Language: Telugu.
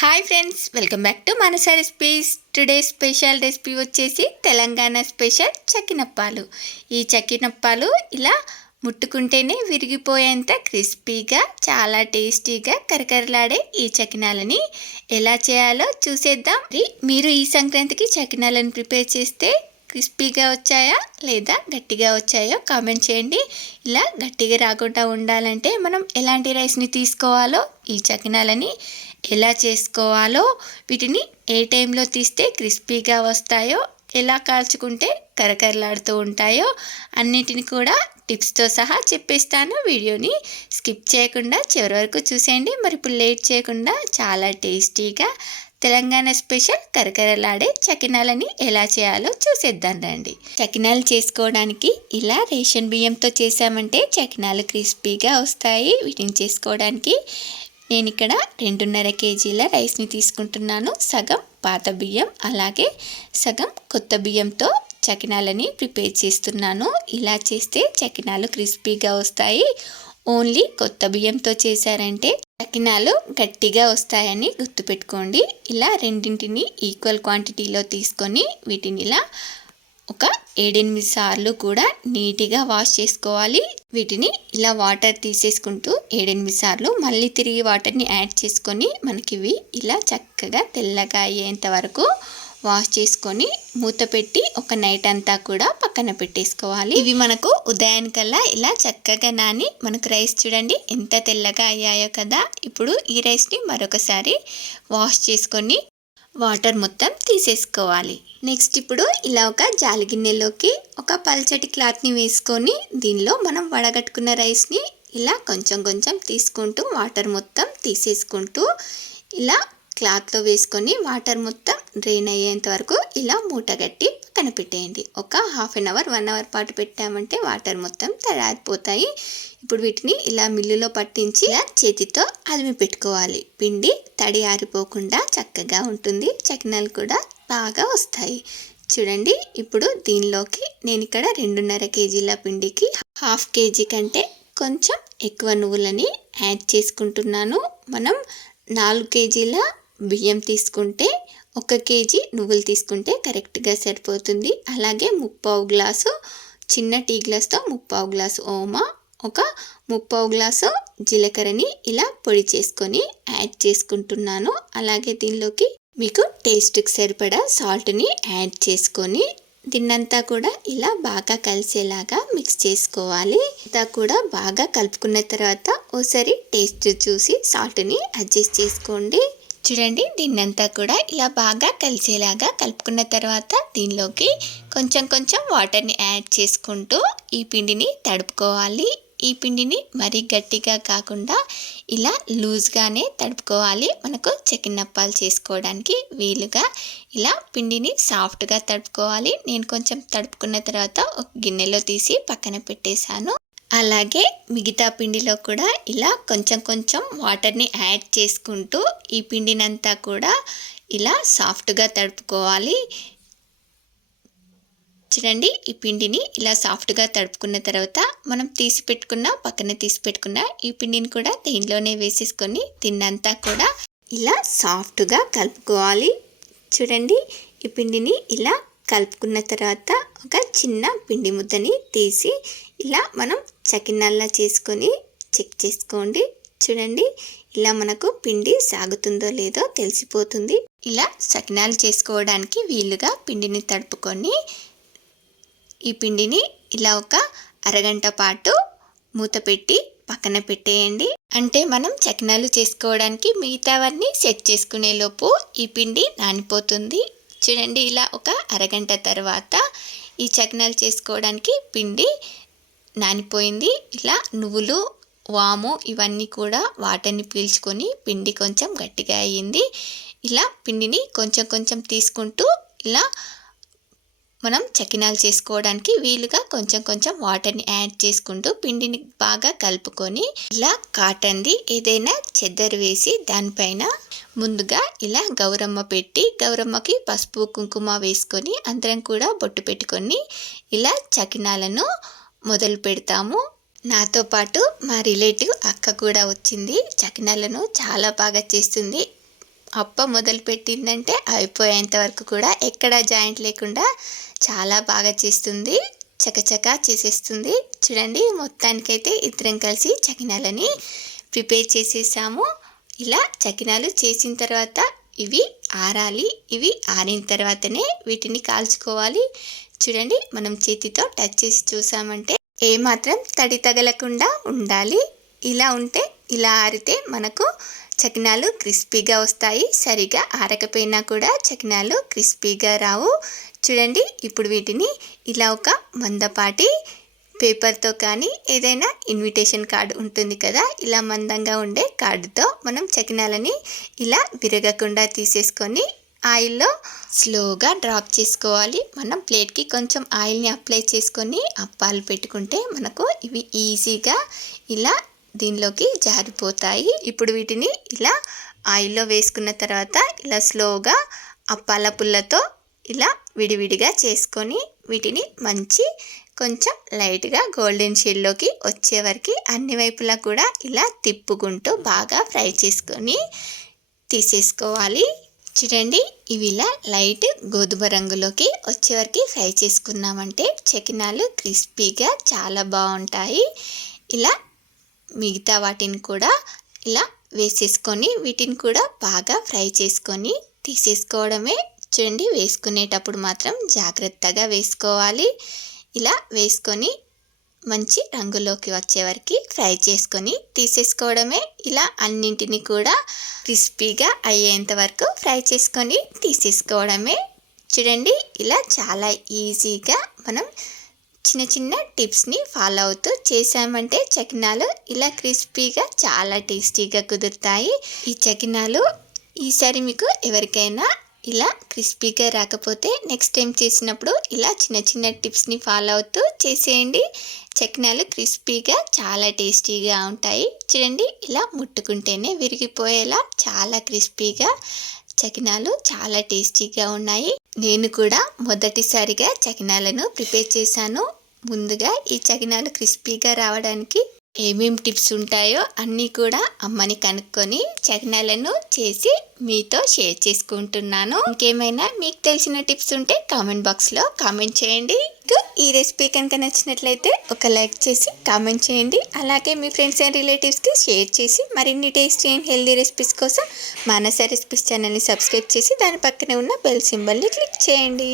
Hi friends, welcome back to మనస రెసిపీస్. టుడే స్పెషల్ రెసిపీ వచ్చేసి తెలంగాణ స్పెషల్ చకినప్పాలు. ఈ చకినప్పాలు ఇలా ముట్టుకుంటేనే విరిగిపోయేంత క్రిస్పీగా, చాలా టేస్టీగా కరకరలాడే ఈ చకినాలని ఎలా చేయాలో చూసేద్దాం. మీరు ఈ సంక్రాంతికి చకినాలను ప్రిపేర్ చేస్తే క్రిస్పీగా వచ్చాయా లేదా గట్టిగా వచ్చాయో కామెంట్ చేయండి. ఇలా గట్టిగా రాకుండా ఉండాలంటే మనం ఎలాంటి రైస్ని తీసుకోవాలో, ఈ చకినాలని ఎలా చేసుకోవాలో, వీటిని ఏ టైంలో తీస్తే క్రిస్పీగా వస్తాయో, ఎలా కాల్చుకుంటే కరకరలాడుతూ ఉంటాయో అన్నిటిని కూడా టిప్స్తో సహా చెప్పేస్తాను. వీడియోని స్కిప్ చేయకుండా చివరి వరకు చూసేయండి. మరి ఇప్పుడు లేట్ చేయకుండా చాలా టేస్టీగా తెలంగాణ స్పెషల్ కరకరలాడే చకినాలని ఎలా చేయాలో చూసేద్దాం రండి. చకినాలు చేసుకోవడానికి ఇలా రేషన్ బియ్యంతో చేసామంటే చకినాలు క్రిస్పీగా వస్తాయి. వీటిని చేసుకోవడానికి నేను ఇక్కడ 2.5 కేజీల రైస్ని తీసుకుంటున్నాను. సగం పాత బియ్యం అలాగే సగం కొత్త బియ్యంతో చకినాలని ప్రిపేర్ చేస్తున్నాను. ఇలా చేస్తే చకినాలు క్రిస్పీగా వస్తాయి. ఓన్లీ కొత్త బియ్యంతో చేశారంటే చకినాలు గట్టిగా వస్తాయని గుర్తుపెట్టుకోండి. ఇలా రెండింటిని ఈక్వల్ క్వాంటిటీలో తీసుకొని వీటిని ఇలా ఒక 7-8 సార్లు కూడా నీట్గా వాష్ చేసుకోవాలి. వీటిని ఇలా వాటర్ తీసేసుకుంటూ 7-8 సార్లు మళ్ళీ తిరిగి వాటర్ని యాడ్ చేసుకొని మనకి ఇవి ఇలా చక్కగా తెల్లగా అయ్యేంత వరకు వాష్ చేసుకొని మూత పెట్టి ఒక నైట్ అంతా కూడా పక్కన పెట్టేసుకోవాలి. ఇవి మనకు ఉదయానికల్లా ఇలా చక్కగా నాని మనకు రైస్ చూడండి ఎంత తెల్లగా అయ్యాయో కదా. ఇప్పుడు ఈ రైస్ని మరొకసారి వాష్ చేసుకొని వాటర్ మొత్తం తీసేసుకోవాలి. నెక్స్ట్ ఇప్పుడు ఇలా ఒక జాలి గిన్నెలోకి ఒక పల్చటి క్లాత్ని వేసుకొని దీనిలో మనం వడగట్టుకున్న రైస్ని ఇలా కొంచెం కొంచెం తీసుకుంటూ వాటర్ మొత్తం తీసేసుకుంటూ ఇలా క్లాత్లో వేసుకొని వాటర్ మొత్తం డ్రైన్ అయ్యేంత వరకు ఇలా మూటగట్టి పక్కన పెట్టేయండి. ఒక 1/2 అవర్ 1 అవర్ పాటు పెట్టామంటే వాటర్ మొత్తం తడారిపోతాయి. ఇప్పుడు వీటిని ఇలా మిల్లులో పట్టించి ఇలా చేతితో అదిమి పెట్టుకోవాలి. పిండి తడి ఆరిపోకుండా చక్కగా ఉంటుంది. చకినాలు కూడా బాగా వస్తాయి. చూడండి ఇప్పుడు దీనిలోకి నేను ఇక్కడ 2.5 కేజీల పిండికి 1/2 కేజీ కంటే కొంచెం ఎక్కువ నువ్వులని యాడ్ చేసుకుంటున్నాను. మనం 4 కేజీల బియ్యం తీసుకుంటే 1 కేజీ నువ్వులు తీసుకుంటే కరెక్ట్గా సరిపోతుంది. అలాగే 3/4 గ్లాసు చిన్న టీ గ్లాస్తో 3/4 గ్లాసు ఓమా, ఒక 3/4 గ్లాసు జీలకర్రని ఇలా పొడి చేసుకొని యాడ్ చేసుకుంటున్నాను. అలాగే దీనిలోకి మీకు టేస్ట్కి సరిపడా సాల్ట్ని యాడ్ చేసుకొని దీన్నంతా కూడా ఇలా బాగా కలిసేలాగా మిక్స్ చేసుకోవాలి. అంతా కూడా బాగా కలుపుకున్న తర్వాత ఒకసారి టేస్ట్ చూసి సాల్ట్ని అడ్జస్ట్ చేసుకోండి. చూడండి దీన్నంతా కూడా ఇలా బాగా కలిసేలాగా కలుపుకున్న తర్వాత దీనిలోకి కొంచెం కొంచెం వాటర్ని యాడ్ చేసుకుంటూ ఈ పిండిని తడుపుకోవాలి. ఈ పిండిని మరీ గట్టిగా కాకుండా ఇలా లూజ్గానే తడుపుకోవాలి. మనకు చకినప్పాలు చేసుకోవడానికి వీలుగా ఇలా పిండిని సాఫ్ట్గా తడుపుకోవాలి. నేను కొంచెం తడుపుకున్న తర్వాత ఒక గిన్నెలో తీసి పక్కన పెట్టేశాను. అలాగే మిగతా పిండిలో కూడా ఇలా కొంచెం కొంచెం వాటర్ని యాడ్ చేసుకుంటూ ఈ పిండినంతా కూడా ఇలా సాఫ్ట్గా తడుపుకోవాలి. చూడండి ఈ పిండిని ఇలా సాఫ్ట్గా తడుపుకున్న తర్వాత మనం పక్కన తీసి పెట్టుకున్న ఈ పిండిని కూడా దీనిలోనే వేసేసుకొని దీన్నంతా కూడా ఇలా సాఫ్ట్గా కలుపుకోవాలి. చూడండి ఈ పిండిని ఇలా కలుపుకున్న తర్వాత ఒక చిన్న పిండి ముద్దని తీసి ఇలా మనం చకినాల్లా చేసుకొని చెక్ చేసుకోండి. చూడండి ఇలా మనకు పిండి సాగుతుందో లేదో తెలిసిపోతుంది. ఇలా చకినాలు చేసుకోవడానికి వీలుగా పిండిని తడుపుకొని ఈ పిండిని ఇలా ఒక అరగంట పాటు మూత పెట్టి పక్కన పెట్టేయండి. అంటే మనం చకినాలు చేసుకోవడానికి మిగతావన్నీ సెట్ చేసుకునే లోపు ఈ పిండి నానిపోతుంది. చూడండి ఇలా ఒక అరగంట తర్వాత ఈ చకినాలు చేసుకోవడానికి పిండి నానిపోయింది. ఇలా నువ్వులు, వాము ఇవన్నీ కూడా వాటర్ని పీల్చుకొని పిండి కొంచెం గట్టిగా అయ్యింది. ఇలా పిండిని కొంచెం కొంచెం తీసుకుంటూ ఇలా మనం చకినాలు చేసుకోవడానికి వీలుగా కొంచెం కొంచెం వాటర్ని యాడ్ చేసుకుంటూ పిండిని బాగా కలుపుకొని ఇలా కాటన్ది ఏదైనా చెద్దరు వేసి దానిపైన ముందుగా ఇలా గౌరమ్మ పెట్టి గౌరమ్మకి పసుపు కుంకుమ వేసుకొని అందరం కూడా బొట్టు పెట్టుకొని ఇలా చకినాలను మొదలు పెడతాము. నాతో పాటు మా రిలేటివ్ అక్క కూడా వచ్చింది. చకినాలను చాలా బాగా చేస్తుంది. అప్ప మొదలుపెట్టిందంటే అయిపోయేంత వరకు కూడా ఎక్కడ జాయింట్ లేకుండా చాలా బాగా చేస్తుంది. చకచకా చేసేస్తుంది. చూడండి, మొత్తానికైతే ఇద్దరం కలిసి చకినాలని ప్రిపేర్ చేసేసాము. ఇలా చకినాలు చేసిన తర్వాత ఇవి ఆరాలి. ఇవి ఆరిన తర్వాతనే వీటిని కాల్చుకోవాలి. చూడండి, మనం చేతితో టచ్ చేసి చూసామంటే ఏమాత్రం తడి తగలకుండా ఉండాలి. ఇలా ఉంటే, ఇలా ఆరితే మనకు చకినాలు క్రిస్పీగా వస్తాయి. సరిగా ఆరకపోయినా కూడా చకినాలు క్రిస్పీగా రావు. చూడండి, ఇప్పుడు వీటిని ఇలా ఒక మందపాటి పేపర్తో కానీ ఏదైనా ఇన్విటేషన్ కార్డు ఉంటుంది కదా, ఇలా మందంగా ఉండే కార్డుతో మనం చకినాలని ఇలా విరగకుండా తీసేసుకొని ఆయిల్లో స్లోగా డ్రాప్ చేసుకోవాలి. మనం ప్లేట్కి కొంచెం ఆయిల్ని అప్లై చేసుకొని అప్పాలు పెట్టుకుంటే మనకు ఇవి ఈజీగా ఇలా దీనిలోకి జారిపోతాయి. ఇప్పుడు వీటిని ఇలా ఆయిల్లో వేసుకున్న తర్వాత ఇలా స్లోగా అప్పాల పుల్లతో ఇలా విడివిడిగా చేసుకొని వీటిని కొంచెం లైట్గా గోల్డెన్ షేడ్లోకి వచ్చే వరకు అన్ని వైపులా కూడా ఇలా తిప్పుకుంటూ బాగా ఫ్రై చేసుకొని తీసేసుకోవాలి. చూడండి, ఇవి ఇలా లైట్ గోధుమ రంగులోకి వచ్చే వరకు ఫ్రై చేసుకున్నామంటే చకినాలు క్రిస్పీగా చాలా బాగుంటాయి. ఇలా మిగతా వాటిని కూడా ఇలా వేసేసుకొని వీటిని కూడా బాగా ఫ్రై చేసుకొని తీసేసుకోవడమే. చూడండి, వేసుకునేటప్పుడు మాత్రం జాగ్రత్తగా వేసుకోవాలి. ఇలా వేసుకొని మంచి రంగులోకి వచ్చే వరకు ఫ్రై చేసుకొని తీసేసుకోవడమే. ఇలా అన్నింటినీ కూడా క్రిస్పీగా అయ్యేంత వరకు ఫ్రై చేసుకొని తీసేసుకోవడమే. చూడండి, ఇలా చాలా ఈజీగా మనం చిన్న చిన్న టిప్స్ని ఫాలో అవుతూ చేసామంటే చకినాలు ఇలా క్రిస్పీగా చాలా టేస్టీగా కుదురుతాయి. ఈ చకినాలు ఈసారి మీకు ఎవరికైనా ఇలా క్రిస్పీగా రాకపోతే నెక్స్ట్ టైం చేసినప్పుడు ఇలా చిన్న చిన్న టిప్స్ని ఫాలో అవుతూ చేసేయండి. చకినాలు క్రిస్పీగా చాలా టేస్టీగా ఉంటాయి. చూడండి, ఇలా ముట్టుకుంటేనే విరిగిపోయేలా చాలా క్రిస్పీగా చకినాలు చాలా టేస్టీగా ఉన్నాయి. నేను కూడా మొదటిసారిగా చకినాలను ప్రిపేర్ చేశాను. ముందుగా ఈ చకినాలు క్రిస్పీగా రావడానికి ఏమేం టిప్స్ ఉంటాయో అన్నీ కూడా అమ్మని కనుక్కొని చకినాలను చేసి మీతో షేర్ చేసుకుంటున్నాను. ఇంకేమైనా మీకు తెలిసిన టిప్స్ ఉంటే కామెంట్ బాక్స్లో కామెంట్ చేయండి. ఈ రెసిపీ కనుక నచ్చినట్లయితే ఒక లైక్ చేసి కామెంట్ చేయండి. అలాగే మీ ఫ్రెండ్స్ అండ్ రిలేటివ్స్కి షేర్ చేసి మరిన్ని టేస్టీ అండ్ హెల్దీ రెసిపీస్ కోసం మానస రెసిపీస్ ఛానల్ని సబ్స్క్రైబ్ చేసి దాని పక్కనే ఉన్న బెల్ సింబల్ని క్లిక్ చేయండి.